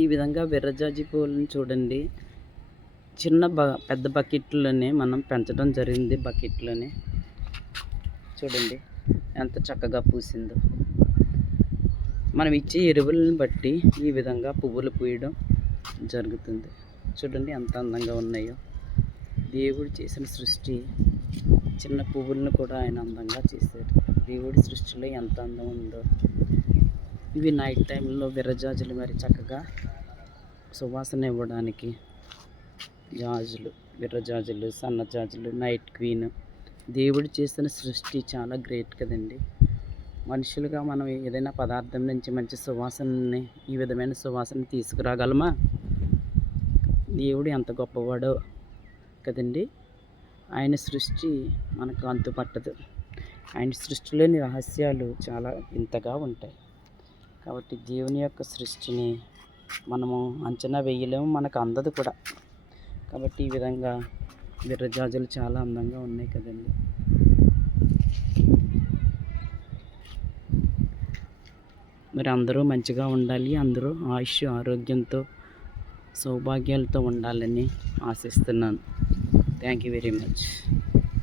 ఈ విధంగా విర్రజాజి పూలను చూడండి, పెద్ద బకెట్లోనే మనం పెంచడం జరిగింది. బకెట్లోనే చూడండి ఎంత చక్కగా పూసిందో. మనం ఇచ్చే ఎరువులను బట్టి ఈ విధంగా పువ్వులు పూయడం జరుగుతుంది. చూడండి ఎంత అందంగా ఉన్నాయో. దేవుడు చేసిన సృష్టి, చిన్న పువ్వులను కూడా ఆయన అందంగా చేశారు. దేవుడి సృష్టిలో ఎంత అందం ఉందో. ఇవి నైట్ టైంలో విర్రజాజులు మరి చక్కగా సువాసన ఇవ్వడానికి జాజులు, విర్రజాజులు, సన్నజాజులు, నైట్ క్వీన్. దేవుడు చేసిన సృష్టి చాలా గ్రేట్ కదండి. మనుషులుగా మనం ఏదైనా పదార్థం నుంచి మంచి సువాసనని, ఈ విధమైన సువాసన తీసుకురాగలమా? దేవుడు ఎంత గొప్పవాడో కదండి. ఆయన సృష్టి మనకు అంతుపట్టదు. ఆయన సృష్టిలోని రహస్యాలు చాలా వింతగా ఉంటాయి. కాబట్టి దేవుని యొక్క సృష్టిని మనము అంచనా వేయలేము, మనకు అందదు కూడా. కాబట్టి ఈ విధంగా విర్రజాజులు చాలా అందంగా ఉన్నాయి కదండి. మరి అందరూ మంచిగా ఉండాలి, అందరూ ఆయుష్ ఆరోగ్యంతో సౌభాగ్యాలతో ఉండాలని ఆశిస్తున్నాను. Thank you very much.